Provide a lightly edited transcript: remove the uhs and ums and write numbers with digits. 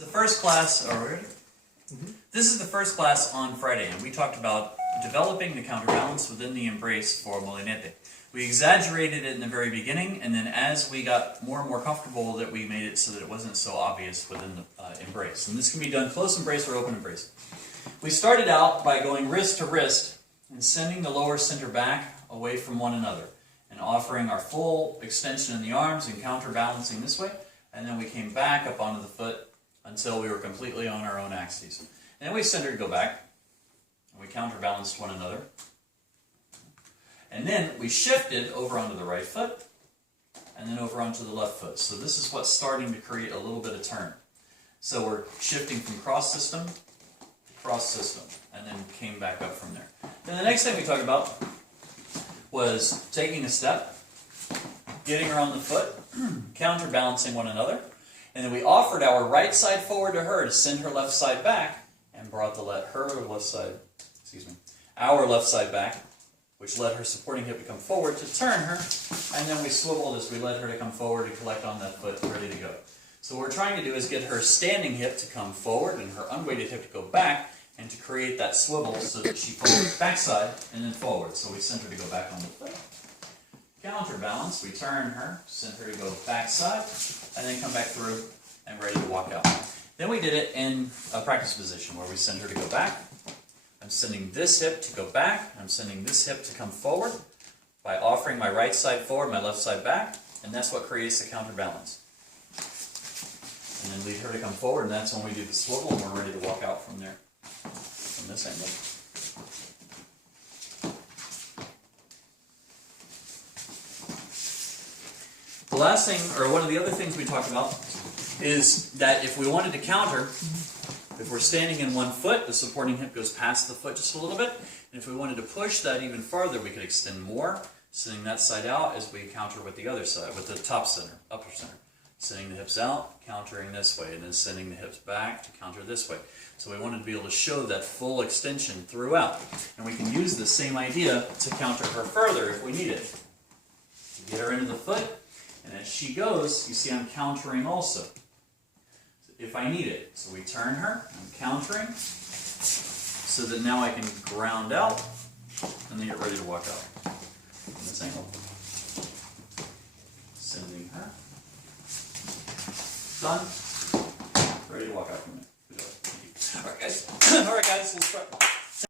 The first class, This is the first class on Friday, and we talked about developing the counterbalance within the embrace for Molinete. We exaggerated it in the very beginning, and then as we got more and more comfortable that we made it so that it wasn't so obvious within the embrace. And this can be done close embrace or open embrace. We started out by going wrist to wrist and sending the lower center back away from one another and offering our full extension in the arms and counterbalancing this way, and then we came back up onto the foot until we were completely on our own axes. And then we centered, go back, and we counterbalanced one another. And then we shifted over onto the right foot, and then over onto the left foot. So this is what's starting to create a little bit of turn. So we're shifting from cross system to cross system, and then came back up from there. Then the next thing we talked about was taking a step, getting her on the foot, counterbalancing one another, and then we offered our right side forward to her to send her left side back, and brought our left side back, which let her supporting hip to come forward to turn her, and then we swiveled as we led her to come forward and collect on that foot, ready to go. So what we're trying to do is get her standing hip to come forward and her unweighted hip to go back, and to create that swivel so that she folds backside and then forward. So we send her to go back on the foot. Counterbalance, we turn her, send her to go backside, and then come back through and ready to walk out. Then we did it in a practice position where we send her to go back. I'm sending this hip to go back. I'm sending this hip to come forward by offering my right side forward, my left side back, and that's what creates the counterbalance. And then lead her to come forward, and that's when we do the swivel, and we're ready to walk out from there, from this angle. The last thing, or one of the other things we talked about, is that if we wanted to counter, if we're standing in one foot, the supporting hip goes past the foot just a little bit, and if we wanted to push that even farther, we could extend more, sending that side out as we counter with the other side, with the top center, upper center. Sending the hips out, countering this way, and then sending the hips back to counter this way. So we wanted to be able to show that full extension throughout. And we can use the same idea to counter her further if we need it. To get her into the foot, and as she goes, you see I'm countering also, if I need it. So we turn her, I'm countering, so that now I can ground out, and then get ready to walk out from this angle. Sending her. Done. Ready to walk out from there. Good job. Thank you. All right, guys. Let's try.